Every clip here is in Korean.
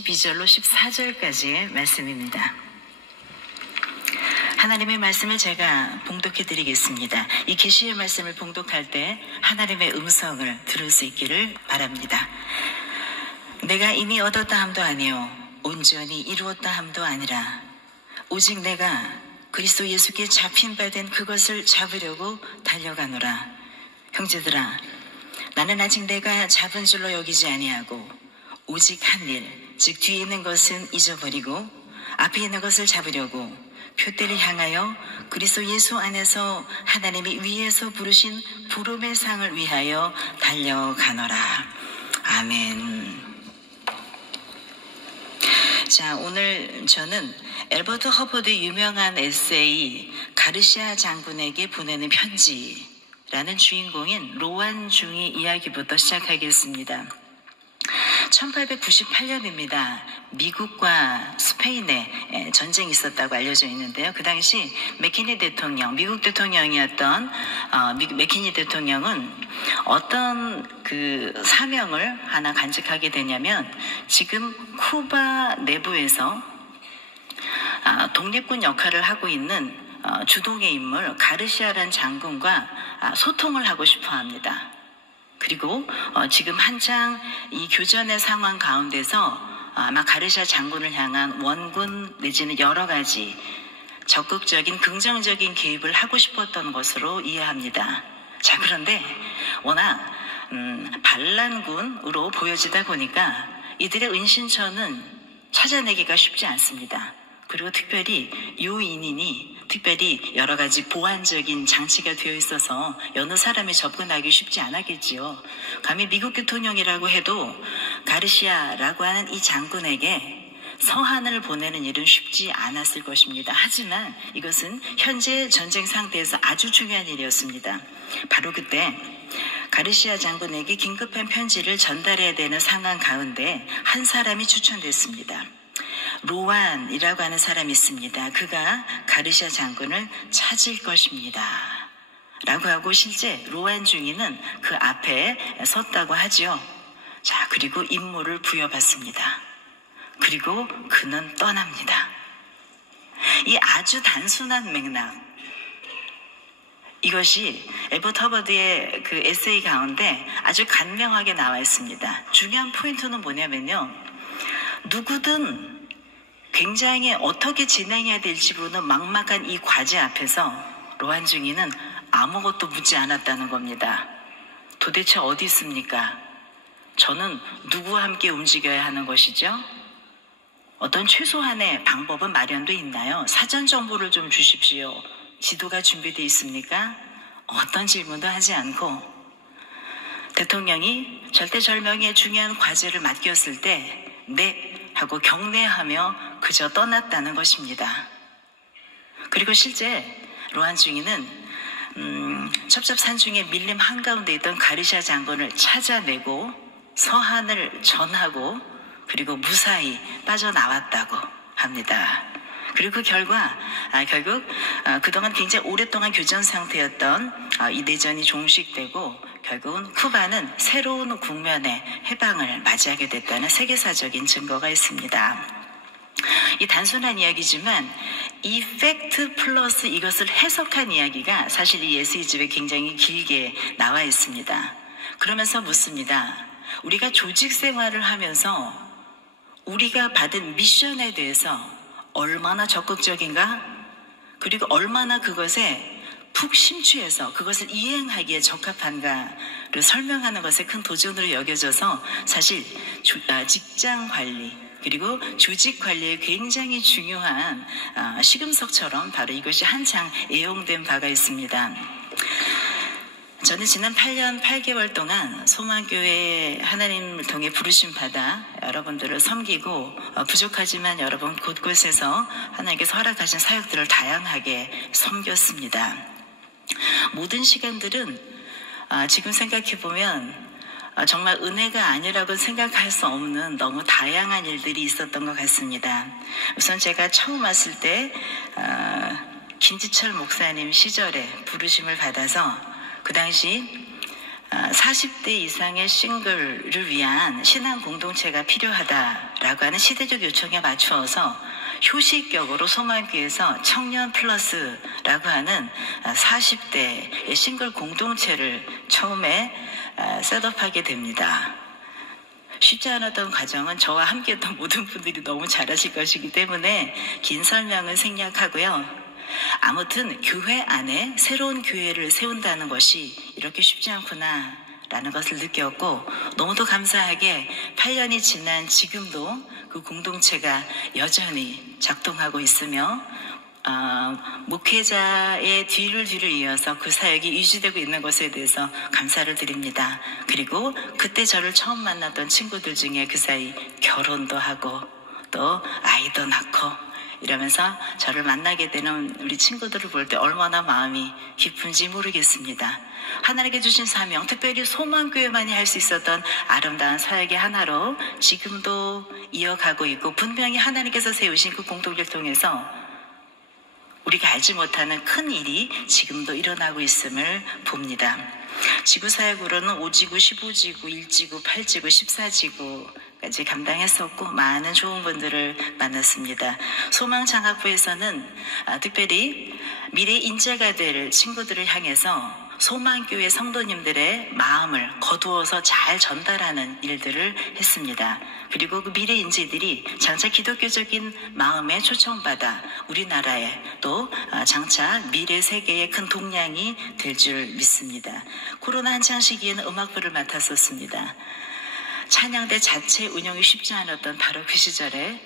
12절로 14절까지의 말씀입니다. 하나님의 말씀을 제가 봉독해 드리겠습니다. 이 계시의 말씀을 봉독할 때 하나님의 음성을 들을 수 있기를 바랍니다. 내가 이미 얻었다 함도 아니요 온전히 이루었다 함도 아니라 오직 내가 그리스도 예수께 잡힌 바 된 그것을 잡으려고 달려가노라. 형제들아, 나는 아직 내가 잡은 줄로 여기지 아니하고 오직 한 일, 즉 뒤에 있는 것은 잊어버리고 앞에 있는 것을 잡으려고 표대를 향하여 그리스도 예수 안에서 하나님이 위에서 부르신 부름의 상을 위하여 달려가노라. 아멘. 자, 오늘 저는 엘버트 허버드의 유명한 에세이 가르시아 장군에게 보내는 편지라는 주인공인 로안 중이 이야기부터 시작하겠습니다. 1898년입니다. 미국과 스페인에 전쟁이 있었다고 알려져 있는데요. 그 당시 맥키니 대통령, 미국 대통령이었던 맥키니 대통령은 어떤 그 사명을 하나 간직하게 되냐면 지금 쿠바 내부에서 독립군 역할을 하고 있는 주동의 인물 가르시아라는 장군과 소통을 하고 싶어 합니다. 그리고 지금 한창 이 교전의 상황 가운데서 아마 가르시아 장군을 향한 원군 내지는 여러 가지 적극적인 긍정적인 개입을 하고 싶었던 것으로 이해합니다. 자, 그런데 워낙 반란군으로 보여지다 보니까 이들의 은신처는 찾아내기가 쉽지 않습니다. 그리고 특별히 요인인이 특별히 여러 가지 보안적인 장치가 되어 있어서 여느 사람이 접근하기 쉽지 않았겠지요. 감히 미국 대통령이라고 해도 가르시아라고 하는 이 장군에게 서한을 보내는 일은 쉽지 않았을 것입니다. 하지만 이것은 현재 전쟁 상태에서 아주 중요한 일이었습니다. 바로 그때 가르시아 장군에게 긴급한 편지를 전달해야 되는 상황 가운데 한 사람이 추천됐습니다. 로안이라고 하는 사람이 있습니다. 그가 가르시아 장군을 찾을 것입니다. 라고 하고 실제 로안 중위는 그 앞에 섰다고 하죠. 자, 그리고 임무를 부여받습니다. 그리고 그는 떠납니다. 이 아주 단순한 맥락, 이것이 엘버트 허버드의 그 에세이 가운데 아주 간명하게 나와 있습니다. 중요한 포인트는 뭐냐면요, 누구든 굉장히 어떻게 진행해야 될지 모르는 막막한 이 과제 앞에서 로안 중위는 아무것도 묻지 않았다는 겁니다. 도대체 어디 있습니까? 저는 누구와 함께 움직여야 하는 것이죠? 어떤 최소한의 방법은 마련돼 있나요? 사전 정보를 좀 주십시오. 지도가 준비되어 있습니까? 어떤 질문도 하지 않고 대통령이 절대절명의 중요한 과제를 맡겼을 때 네 하고 경례하며 그저 떠났다는 것입니다. 그리고 실제 로안 중위는 첩첩산중에 밀림 한가운데 있던 가르시아 장군을 찾아내고 서한을 전하고 그리고 무사히 빠져나왔다고 합니다. 그리고 그 결과 결국 그동안 굉장히 오랫동안 교전 상태였던 이 내전이 종식되고 결국은 쿠바는 새로운 국면의 해방을 맞이하게 됐다는 세계사적인 증거가 있습니다. 이 단순한 이야기지만 이 팩트 플러스 이것을 해석한 이야기가 사실 이 에세이집에 굉장히 길게 나와 있습니다. 그러면서 묻습니다. 우리가 조직 생활을 하면서 우리가 받은 미션에 대해서 얼마나 적극적인가? 그리고 얼마나 그것에 푹 심취해서 그것을 이행하기에 적합한가를 설명하는 것에 큰 도전으로 여겨져서 사실 직장 관리 그리고 조직 관리에 굉장히 중요한 시금석처럼 바로 이것이 한창 애용된 바가 있습니다. 저는 지난 8년 8개월 동안 소망교회 하나님을 통해 부르심 받아 여러분들을 섬기고 부족하지만 여러분 곳곳에서 하나님께서 허락하신 사역들을 다양하게 섬겼습니다. 모든 시간들은 지금 생각해보면 정말 은혜가 아니라고 생각할 수 없는 너무 다양한 일들이 있었던 것 같습니다. 우선 제가 처음 왔을 때 김지철 목사님 시절에 부르심을 받아서 그 당시 40대 이상의 싱글을 위한 신앙 공동체가 필요하다라고 하는 시대적 요청에 맞추어서 효시격으로 소망교회에서 청년 플러스라고 하는 40대의 싱글 공동체를 처음에 셋업하게 됩니다. 쉽지 않았던 과정은 저와 함께했던 모든 분들이 너무 잘하실 것이기 때문에 긴 설명은 생략하고요. 아무튼 교회 안에 새로운 교회를 세운다는 것이 이렇게 쉽지 않구나 라는 것을 느꼈고, 너무도 감사하게 8년이 지난 지금도 그 공동체가 여전히 작동하고 있으며 목회자의 뒤를 이어서 그 사역이 유지되고 있는 것에 대해서 감사를 드립니다. 그리고 그때 저를 처음 만났던 친구들 중에 그 사이 결혼도 하고 또 아이도 낳고 이러면서 저를 만나게 되는 우리 친구들을 볼 때 얼마나 마음이 기쁜지 모르겠습니다. 하나님께 주신 사명, 특별히 소망교회만이 할 수 있었던 아름다운 사역의 하나로 지금도 이어가고 있고, 분명히 하나님께서 세우신 그 공동체를 통해서 우리가 알지 못하는 큰 일이 지금도 일어나고 있음을 봅니다. 지구사역으로는 5지구, 15지구, 1지구, 8지구, 14지구까지 감당했었고 많은 좋은 분들을 만났습니다. 소망장학부에서는 특별히 미래 인재가 될 친구들을 향해서 소망교회 성도님들의 마음을 거두어서 잘 전달하는 일들을 했습니다. 그리고 그 미래 인재들이 장차 기독교적인 마음에 초청받아 우리나라에 또 장차 미래 세계의 큰 동량이 될 줄 믿습니다. 코로나 한창 시기에는 음악부를 맡았었습니다. 찬양대 자체 운영이 쉽지 않았던 바로 그 시절에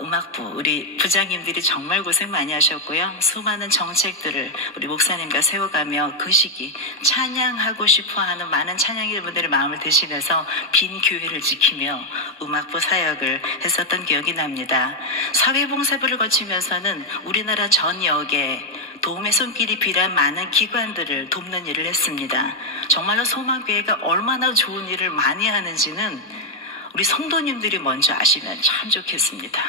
음악부 우리 부장님들이 정말 고생 많이 하셨고요. 수많은 정책들을 우리 목사님과 세워가며 그 시기 찬양하고 싶어하는 많은 찬양인분들의 마음을 드시면서 빈 교회를 지키며 음악부 사역을 했었던 기억이 납니다. 사회봉사부를 거치면서는 우리나라 전역에 도움의 손길이 필요한 많은 기관들을 돕는 일을 했습니다. 정말로 소망교회가 얼마나 좋은 일을 많이 하는지는 우리 성도님들이 먼저 아시면 참 좋겠습니다.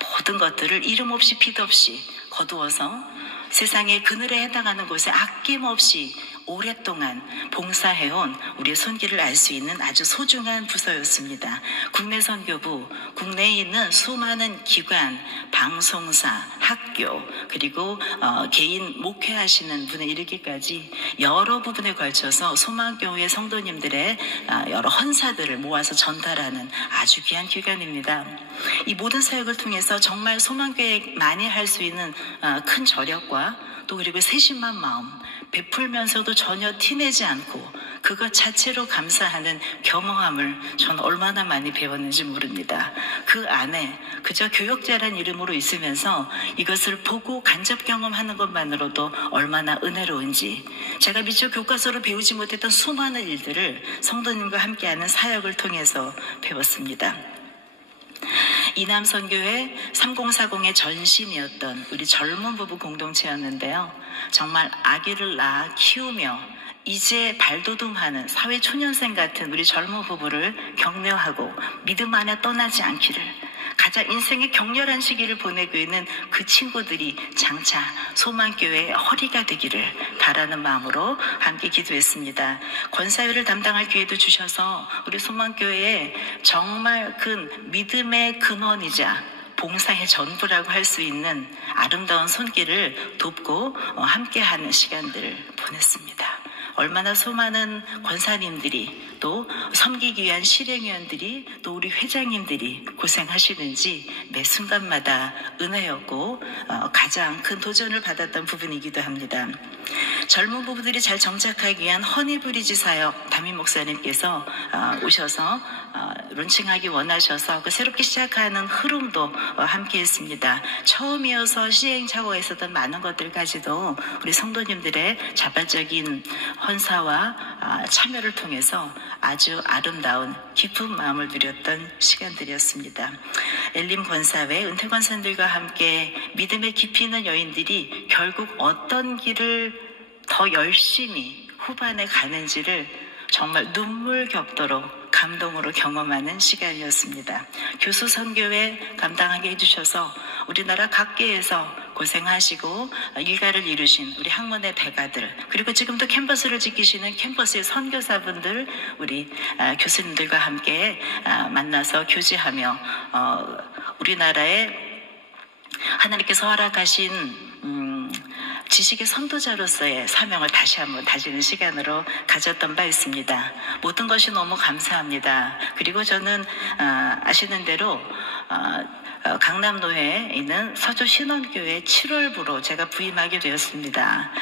모든 것들을 이름 없이 빛 없이 거두어서 세상의 그늘에 해당하는 곳에 아낌없이 오랫동안 봉사해온 우리의 손길을 알 수 있는 아주 소중한 부서였습니다. 국내 선교부, 국내에 있는 수많은 기관, 방송사, 학교, 그리고 개인 목회하시는 분에 이르기까지 여러 부분에 걸쳐서 소망교회 성도님들의 여러 헌사들을 모아서 전달하는 아주 귀한 기관입니다. 이 모든 사역을 통해서 정말 소망교회만이 할 수 있는 큰 저력과 또 그리고 세심한 마음, 베풀면서도 전혀 티내지 않고 그것 자체로 감사하는 겸허함을 전 얼마나 많이 배웠는지 모릅니다. 그 안에 그저 교역자란 이름으로 있으면서 이것을 보고 간접 경험하는 것만으로도 얼마나 은혜로운지, 제가 미처 교과서로 배우지 못했던 수많은 일들을 성도님과 함께하는 사역을 통해서 배웠습니다. 이남선교회 3040의 전신이었던 우리 젊은 부부 공동체였는데요. 정말 아기를 낳아 키우며 이제 발돋움하는 사회초년생 같은 우리 젊은 부부를 격려하고 믿음 안에 떠나지 않기를, 가장 인생의 격렬한 시기를 보내고 있는 그 친구들이 장차 소망교회의 허리가 되기를 바라는 마음으로 함께 기도했습니다. 권사회를 담당할 기회도 주셔서 우리 소망교회에 정말 큰 믿음의 근원이자 봉사의 전부라고 할 수 있는 아름다운 손길을 돕고 함께하는 시간들을 보냈습니다. 얼마나 수많은 권사님들이 또 섬기기 위한 실행위원들이 또 우리 회장님들이 고생하시는지 매 순간마다 은혜였고 가장 큰 도전을 받았던 부분이기도 합니다. 젊은 부부들이 잘 정착하기 위한 허니브리지 사역 담임 목사님께서 오셔서 론칭하기 원하셔서 그 새롭게 시작하는 흐름도 함께 했습니다. 처음이어서 시행착오가 있었던 많은 것들까지도 우리 성도님들의 자발적인 헌사와 참여를 통해서 아주 아름다운 깊은 마음을 누렸던 시간들이었습니다. 엘림 권사회 은퇴 권사님들과 함께 믿음의 깊이 있는 여인들이 결국 어떤 길을 더 열심히 후반에 가는지를 정말 눈물 겹도록 감동으로 경험하는 시간이었습니다. 교수 선교회 감당하게 해주셔서 우리나라 각계에서 고생하시고 일가를 이루신 우리 학문의 대가들, 그리고 지금도 캠퍼스를 지키시는 캠퍼스의 선교사분들, 우리 교수님들과 함께 만나서 교제하며 우리나라에 하나님께서 허락하신 지식의 선도자로서의 사명을 다시 한번 다지는 시간으로 가졌던 바 있습니다. 모든 것이 너무 감사합니다. 그리고 저는 아시는 대로 강남노회에 있는 서초신원교회 7월부로 제가 부임하게 되었습니다.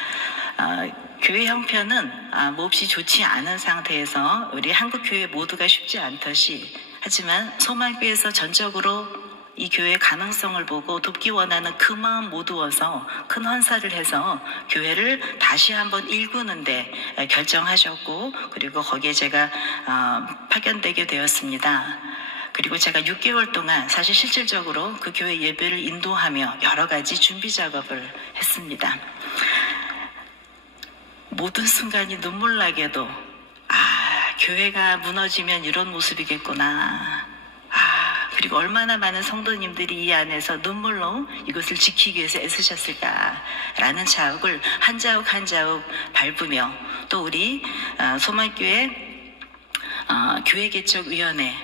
교회 형편은 몹시 좋지 않은 상태에서 우리 한국교회 모두가 쉽지 않듯이, 하지만 소망교회에서 전적으로 이 교회의 가능성을 보고 돕기 원하는 그 마음 모두어서 큰 헌사를 해서 교회를 다시 한번 일구는데 결정하셨고, 그리고 거기에 제가 파견되게 되었습니다. 그리고 제가 6개월 동안 사실 실질적으로 그 교회 예배를 인도하며 여러 가지 준비 작업을 했습니다. 모든 순간이 눈물 나게도 교회가 무너지면 이런 모습이겠구나. 그리고 얼마나 많은 성도님들이 이 안에서 눈물로 이것을 지키기 위해서 애쓰셨을까라는 자욱을 한 자욱 한 자욱 밟으며, 또 우리 소망교회 교회개척위원회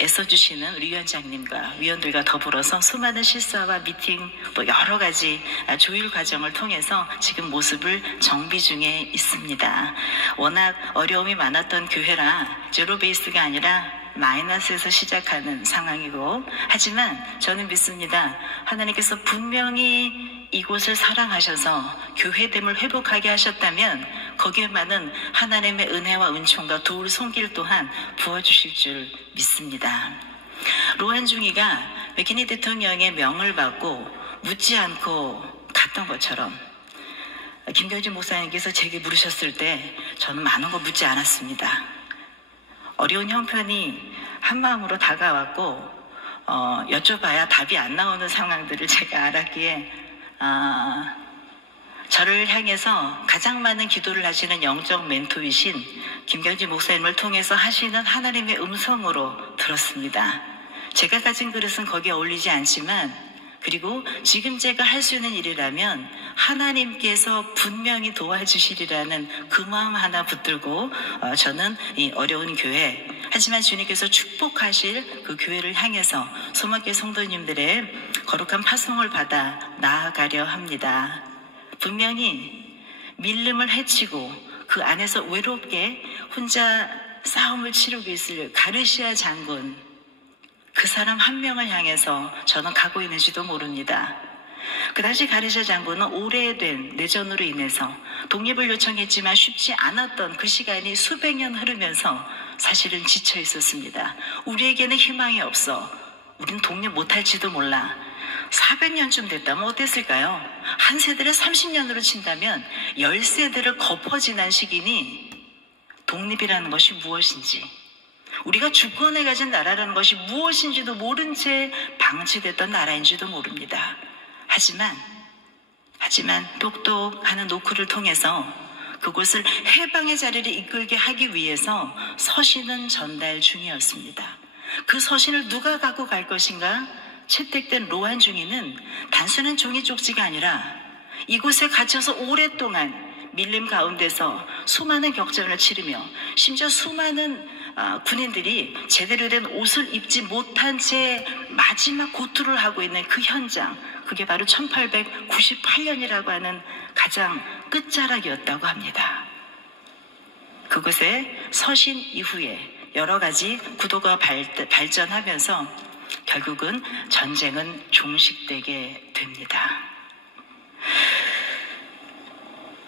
애써주시는 우리 위원장님과 위원들과 더불어서 수많은 실사와 미팅, 또 여러 가지 조율 과정을 통해서 지금 모습을 정비 중에 있습니다. 워낙 어려움이 많았던 교회라 제로 베이스가 아니라 마이너스에서 시작하는 상황이고, 하지만 저는 믿습니다. 하나님께서 분명히 이곳을 사랑하셔서 교회됨을 회복하게 하셨다면 거기에 많은 하나님의 은혜와 은총과 도울 손길 또한 부어주실 줄 믿습니다. 로한중이가 맥키니 대통령의 명을 받고 묻지 않고 갔던 것처럼 김경진 목사님께서 제게 물으셨을 때 저는 많은 거 묻지 않았습니다. 어려운 형편이 한마음으로 다가왔고 여쭤봐야 답이 안 나오는 상황들을 제가 알았기에 저를 향해서 가장 많은 기도를 하시는 영적 멘토이신 김경진 목사님을 통해서 하시는 하나님의 음성으로 들었습니다. 제가 가진 그릇은 거기에 어울리지 않지만, 그리고 지금 제가 할 수 있는 일이라면 하나님께서 분명히 도와주시리라는 그 마음 하나 붙들고 저는 이 어려운 교회, 하지만 주님께서 축복하실 그 교회를 향해서 소망교회 성도님들의 거룩한 파송을 받아 나아가려 합니다. 분명히 밀림을 헤치고 그 안에서 외롭게 혼자 싸움을 치르고 있을 가르시아 장군, 그 사람 한 명을 향해서 저는 가고 있는지도 모릅니다. 그 당시 가르시아 장군은 오래된 내전으로 인해서 독립을 요청했지만 쉽지 않았던 그 시간이 수백 년 흐르면서 사실은 지쳐 있었습니다. 우리에게는 희망이 없어. 우린 독립 못할지도 몰라. 400년쯤 됐다면 어땠을까요? 한 세대를 30년으로 친다면 10세대를 거퍼 지난 시기니 독립이라는 것이 무엇인지, 우리가 주권을 가진 나라라는 것이 무엇인지도 모른 채 방치됐던 나라인지도 모릅니다. 하지만 똑똑하는 노크를 통해서 그곳을 해방의 자리를 이끌게 하기 위해서 서신은 전달 중이었습니다. 그 서신을 누가 갖고 갈 것인가? 채택된 로한중이는 단순한 종이 쪽지가 아니라 이곳에 갇혀서 오랫동안 밀림 가운데서 수많은 격전을 치르며 심지어 수많은 군인들이 제대로 된 옷을 입지 못한 채 마지막 고투를 하고 있는 그 현장, 그게 바로 1898년이라고 하는 가장 끝자락이었다고 합니다. 그곳에 서신 이후에 여러 가지 구도가 발전하면서 결국은 전쟁은 종식되게 됩니다.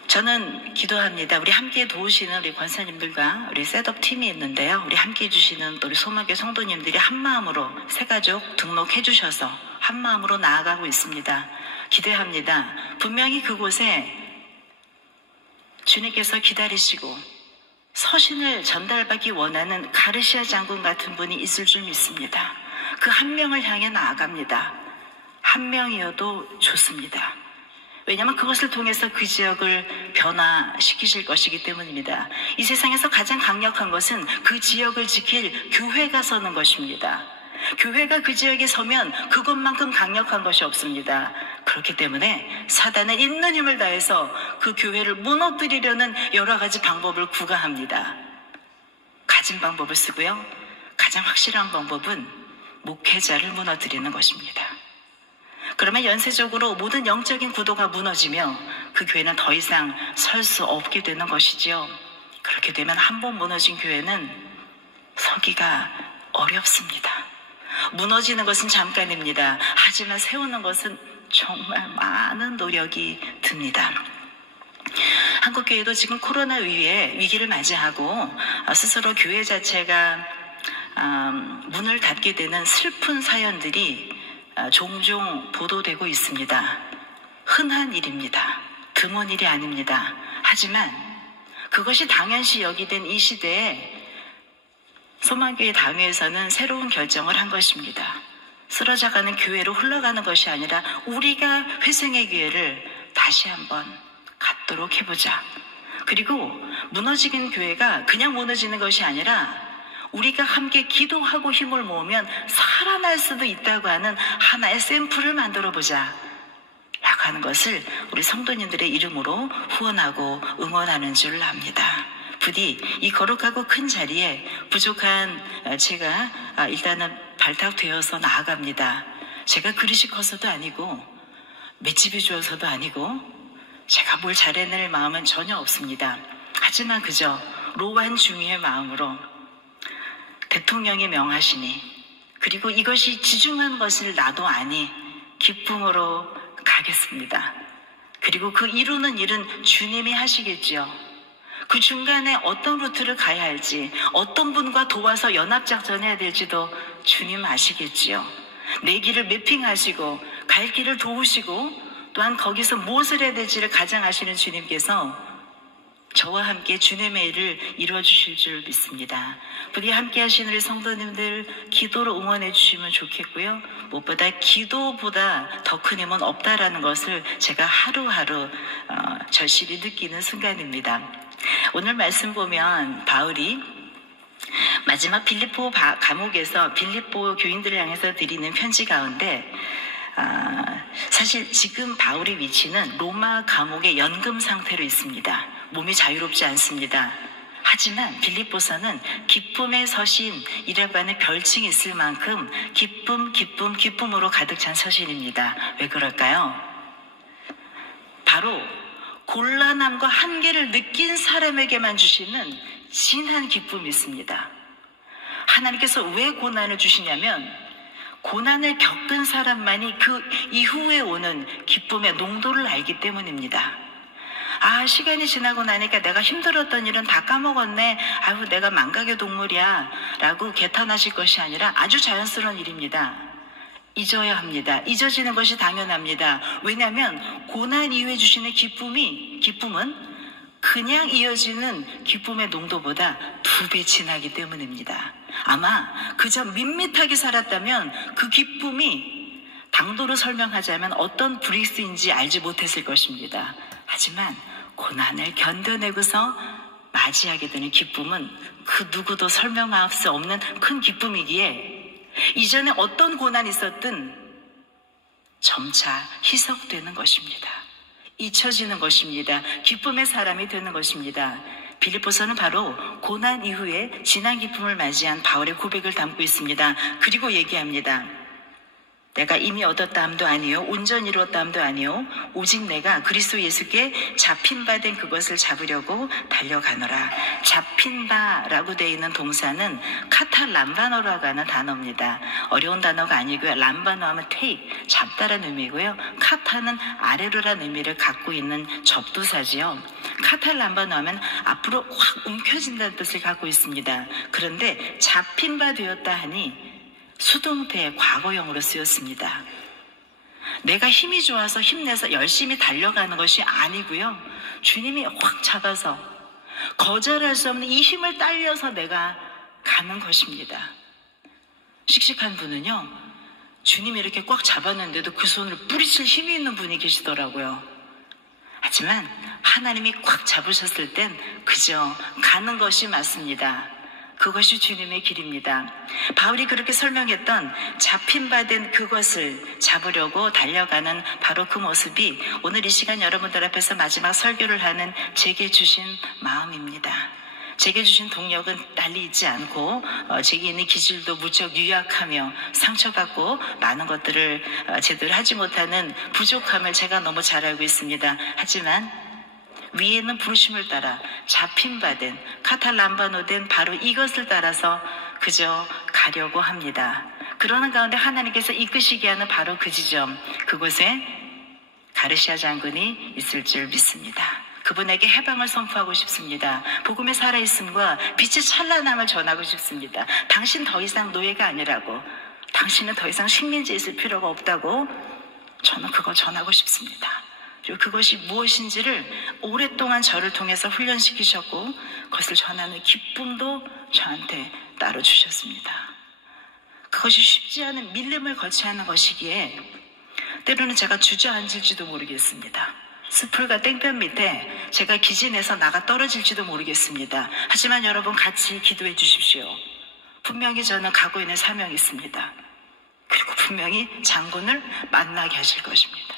저는 기도합니다. 우리 함께 도우시는 우리 권사님들과 우리 셋업 팀이 있는데요. 우리 함께 해주시는 우리 소망교회 성도님들이 한마음으로 새가족 등록해 주셔서 한마음으로 나아가고 있습니다. 기대합니다. 분명히 그곳에 주님께서 기다리시고 서신을 전달받기 원하는 가르시아 장군 같은 분이 있을 줄 믿습니다. 그 한 명을 향해 나아갑니다. 한 명이어도 좋습니다. 왜냐하면 그것을 통해서 그 지역을 변화시키실 것이기 때문입니다. 이 세상에서 가장 강력한 것은 그 지역을 지킬 교회가 서는 것입니다. 교회가 그 지역에 서면 그것만큼 강력한 것이 없습니다. 그렇기 때문에 사단은 있는 힘을 다해서 그 교회를 무너뜨리려는 여러 가지 방법을 구가합니다. 가진 방법을 쓰고요. 가장 확실한 방법은 목회자를 무너뜨리는 것입니다. 그러면 연쇄적으로 모든 영적인 구도가 무너지며 그 교회는 더 이상 설 수 없게 되는 것이지요. 그렇게 되면 한 번 무너진 교회는 서기가 어렵습니다. 무너지는 것은 잠깐입니다. 하지만 세우는 것은 정말 많은 노력이 듭니다. 한국교회도 지금 코로나 위기를 맞이하고 스스로 교회 자체가 문을 닫게 되는 슬픈 사연들이 종종 보도되고 있습니다. 흔한 일입니다. 드문 일이 아닙니다. 하지만 그것이 당연시 여기된 이 시대에 소망교회 당회에서는 새로운 결정을 한 것입니다. 쓰러져가는 교회로 흘러가는 것이 아니라 우리가 회생의 기회를 다시 한번 갖도록 해보자. 그리고 무너지는 교회가 그냥 무너지는 것이 아니라 우리가 함께 기도하고 힘을 모으면 살아날 수도 있다고 하는 하나의 샘플을 만들어보자 라고 하는 것을 우리 성도님들의 이름으로 후원하고 응원하는 줄 압니다. 부디 이 거룩하고 큰 자리에 부족한 제가 일단은 발탁되어서 나아갑니다. 제가 그릇이 커서도 아니고 맷집이 좋아서도 아니고 제가 뭘 잘해낼 마음은 전혀 없습니다. 하지만 그저 로완중의의 마음으로 대통령이 명하시니 그리고 이것이 지중한 것을 나도 아니 기쁨으로 가겠습니다. 그리고 그 이루는 일은 주님이 하시겠지요. 그 중간에 어떤 루트를 가야 할지 어떤 분과 도와서 연합작전해야 될지도 주님 아시겠지요. 내 길을 매핑하시고 갈 길을 도우시고 또한 거기서 무엇을 해야 될지를 가장하시는 주님께서 저와 함께 주님의 일을 이루어주실 줄 믿습니다. 부디 함께 하시는 우리 성도님들 기도로 응원해 주시면 좋겠고요. 무엇보다 기도보다 더 큰 힘은 없다라는 것을 제가 하루하루 절실히 느끼는 순간입니다. 오늘 말씀 보면 바울이 마지막 빌립보 감옥에서 빌립보 교인들을 향해서 드리는 편지 가운데 사실 지금 바울의 위치는 로마 감옥의 연금 상태로 있습니다. 몸이 자유롭지 않습니다. 하지만 빌립보서는 기쁨의 서신이라고 하는 별칭이 있을 만큼 기쁨으로 가득 찬 서신입니다. 왜 그럴까요? 바로 곤란함과 한계를 느낀 사람에게만 주시는 진한 기쁨이 있습니다. 하나님께서 왜 고난을 주시냐면 고난을 겪은 사람만이 그 이후에 오는 기쁨의 농도를 알기 때문입니다. 시간이 지나고 나니까 내가 힘들었던 일은 다 까먹었네. 아유, 내가 망각의 동물이야. 라고 개탄하실 것이 아니라 아주 자연스러운 일입니다. 잊어야 합니다. 잊어지는 것이 당연합니다. 왜냐하면 고난 이후에 주시는 기쁨은 그냥 이어지는 기쁨의 농도보다 2배 진하기 때문입니다. 아마 그저 밋밋하게 살았다면 그 기쁨이 당도로 설명하자면 어떤 브릭스인지 알지 못했을 것입니다. 하지만 고난을 견뎌내고서 맞이하게 되는 기쁨은 그 누구도 설명할 수 없는 큰 기쁨이기에 이전에 어떤 고난이 있었든 점차 희석되는 것입니다. 잊혀지는 것입니다. 기쁨의 사람이 되는 것입니다. 빌립보서는 바로 고난 이후에 진한 기쁨을 맞이한 바울의 고백을 담고 있습니다. 그리고 얘기합니다. 내가 이미 얻었다 함도 아니요 온전히 이루었다 함도 아니요 오직 내가 그리스도 예수께 잡힌 바 된 그것을 잡으려고 달려가노라. 잡힌 바라고 되어 있는 동사는 카탈람바노라고 하는 단어입니다. 어려운 단어가 아니고요. 람바노 하면 take, 잡다라는 의미고요. 카타는 아래로라는 의미를 갖고 있는 접두사지요. 카탈람바노 하면 앞으로 확 움켜진다는 뜻을 갖고 있습니다. 그런데 잡힌 바 되었다 하니 수동태의 과거형으로 쓰였습니다. 내가 힘이 좋아서 힘내서 열심히 달려가는 것이 아니고요. 주님이 확 잡아서 거절할 수 없는 이 힘을 딸려서 내가 가는 것입니다. 씩씩한 분은요. 주님이 이렇게 꽉 잡았는데도 그 손을 뿌리칠 힘이 있는 분이 계시더라고요. 하지만 하나님이 꽉 잡으셨을 땐 그저 가는 것이 맞습니다. 그것이 주님의 길입니다. 바울이 그렇게 설명했던 잡힌 바 된 그것을 잡으려고 달려가는 바로 그 모습이 오늘 이 시간 여러분들 앞에서 마지막 설교를 하는 제게 주신 마음입니다. 제게 주신 동력은 달리 있지 않고 제게 있는 기질도 무척 유약하며 상처받고 많은 것들을 제대로 하지 못하는 부족함을 제가 너무 잘 알고 있습니다. 하지만 위에 있는 부르심을 따라 잡힌 바 된 카탈람바노된 바로 이것을 따라서 그저 가려고 합니다. 그러는 가운데 하나님께서 이끄시게 하는 바로 그 지점, 그곳에 가르시아 장군이 있을 줄 믿습니다. 그분에게 해방을 선포하고 싶습니다. 복음의 살아있음과 빛의 찬란함을 전하고 싶습니다. 당신 더 이상 노예가 아니라고, 당신은 더 이상 식민지에 있을 필요가 없다고 저는 그거 전하고 싶습니다. 그리고 그것이 무엇인지를 오랫동안 저를 통해서 훈련시키셨고 그것을 전하는 기쁨도 저한테 따로 주셨습니다. 그것이 쉽지 않은 밀림을 거쳐야 하는 것이기에 때로는 제가 주저앉을지도 모르겠습니다. 숲풀과 땡볕 밑에 제가 기진해서 나가 떨어질지도 모르겠습니다. 하지만 여러분 같이 기도해 주십시오. 분명히 저는 가고 있는 사명이 있습니다. 그리고 분명히 장군을 만나게 하실 것입니다.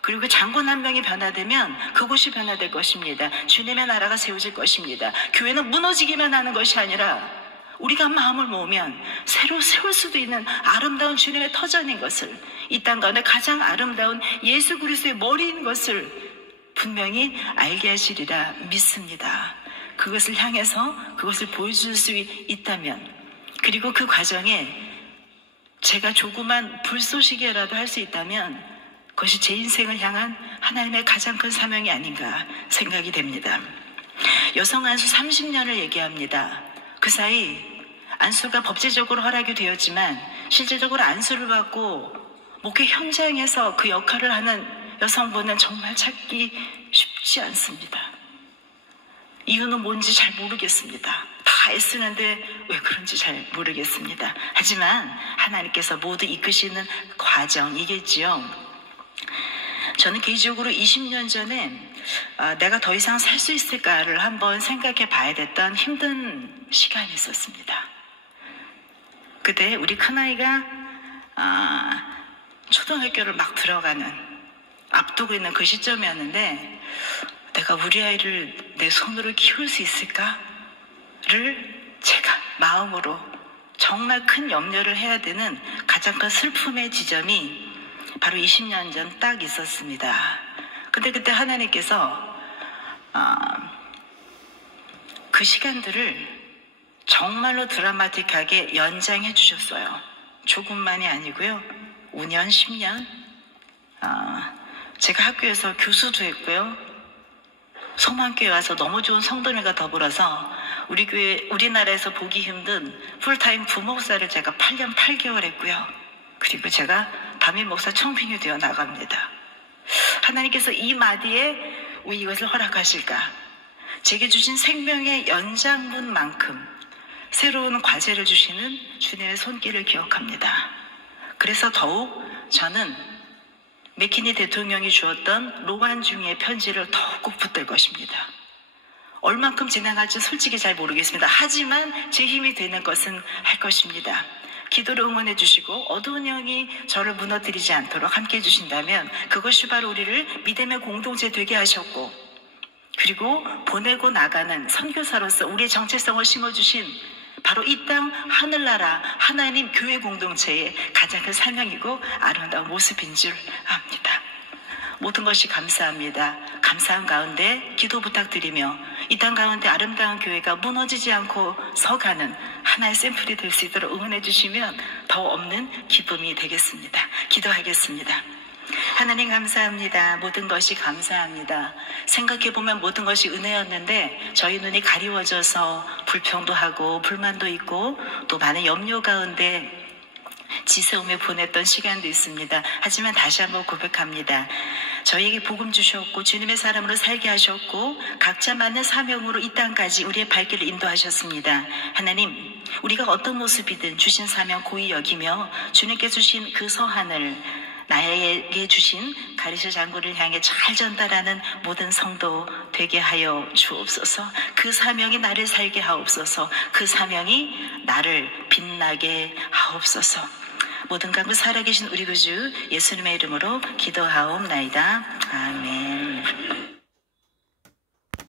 그리고 장군 한 명이 변화되면 그곳이 변화될 것입니다. 주님의 나라가 세워질 것입니다. 교회는 무너지기만 하는 것이 아니라 우리가 마음을 모으면 새로 세울 수도 있는 아름다운 주님의 터전인 것을, 이 땅 가운데 가장 아름다운 예수 그리스도의 머리인 것을 분명히 알게 하시리라 믿습니다. 그것을 향해서 그것을 보여줄 수 있다면, 그리고 그 과정에 제가 조그만 불쏘시개라도 할 수 있다면 그것이 제 인생을 향한 하나님의 가장 큰 사명이 아닌가 생각이 됩니다. 여성 안수 30년을 얘기합니다. 그 사이 안수가 법제적으로 허락이 되었지만 실제적으로 안수를 받고 목회 현장에서 그 역할을 하는 여성분은 정말 찾기 쉽지 않습니다. 이유는 뭔지 잘 모르겠습니다. 다 애쓰는데 왜 그런지 잘 모르겠습니다. 하지만 하나님께서 모두 이끄시는 과정이겠지요. 저는 개인적으로 20년 전에 내가 더 이상 살 수 있을까를 한번 생각해 봐야 됐던 힘든 시간이 있었습니다. 그때 우리 큰아이가 초등학교를 막 들어가는, 앞두고 있는 그 시점이었는데 내가 우리 아이를 내 손으로 키울 수 있을까를 제가 마음으로 정말 큰 염려를 해야 되는 가장 큰 슬픔의 지점이 바로 20년 전 딱 있었습니다. 근데 그때 하나님께서 그 시간들을 정말로 드라마틱하게 연장해 주셨어요. 조금만이 아니고요. 5년, 10년. 제가 학교에서 교수도 했고요. 소망교회 와서 너무 좋은 성도님과 더불어서 우리 교회, 우리나라에서 보기 힘든 풀타임 부목사를 제가 8년 8개월 했고요. 그리고 제가 담임 목사 청빙이 되어 나갑니다. 하나님께서 이 마디에 왜 이것을 허락하실까? 제게 주신 생명의 연장분만큼 새로운 과제를 주시는 주님의 손길을 기억합니다. 그래서 더욱 저는 맥키니 대통령이 주었던 로완중의 편지를 더욱 꼭 붙들 것입니다. 얼만큼 진행할지 솔직히 잘 모르겠습니다. 하지만 제 힘이 되는 것은 할 것입니다. 기도로 응원해 주시고 어두운 영이 저를 무너뜨리지 않도록 함께해 주신다면 그것이 바로 우리를 믿음의 공동체 되게 하셨고, 그리고 보내고 나가는 선교사로서 우리의 정체성을 심어주신 바로 이 땅 하늘나라 하나님 교회 공동체의 가장 큰 사명이고 아름다운 모습인 줄 압니다. 모든 것이 감사합니다. 감사한 가운데 기도 부탁드리며 이 땅 가운데 아름다운 교회가 무너지지 않고 서가는 하나의 샘플이 될 수 있도록 응원해 주시면 더 없는 기쁨이 되겠습니다. 기도하겠습니다. 하나님 감사합니다. 모든 것이 감사합니다. 생각해보면 모든 것이 은혜였는데 저희 눈이 가리워져서 불평도 하고 불만도 있고 또 많은 염려 가운데 지새우며 보냈던 시간도 있습니다. 하지만 다시 한번 고백합니다. 저희에게 복음 주셨고 주님의 사람으로 살게 하셨고 각자 맞는 사명으로 이 땅까지 우리의 발길을 인도하셨습니다. 하나님, 우리가 어떤 모습이든 주신 사명 고히 여기며 주님께 주신 그 서한을 나에게 주신 가르샤 장군을 향해 잘 전달하는 모든 성도 되게 하여 주옵소서. 그 사명이 나를 살게 하옵소서. 그 사명이 나를 빛나게 하옵소서. 모든 강구 살아계신 우리 구주 예수님의 이름으로 기도하옵나이다. 아멘.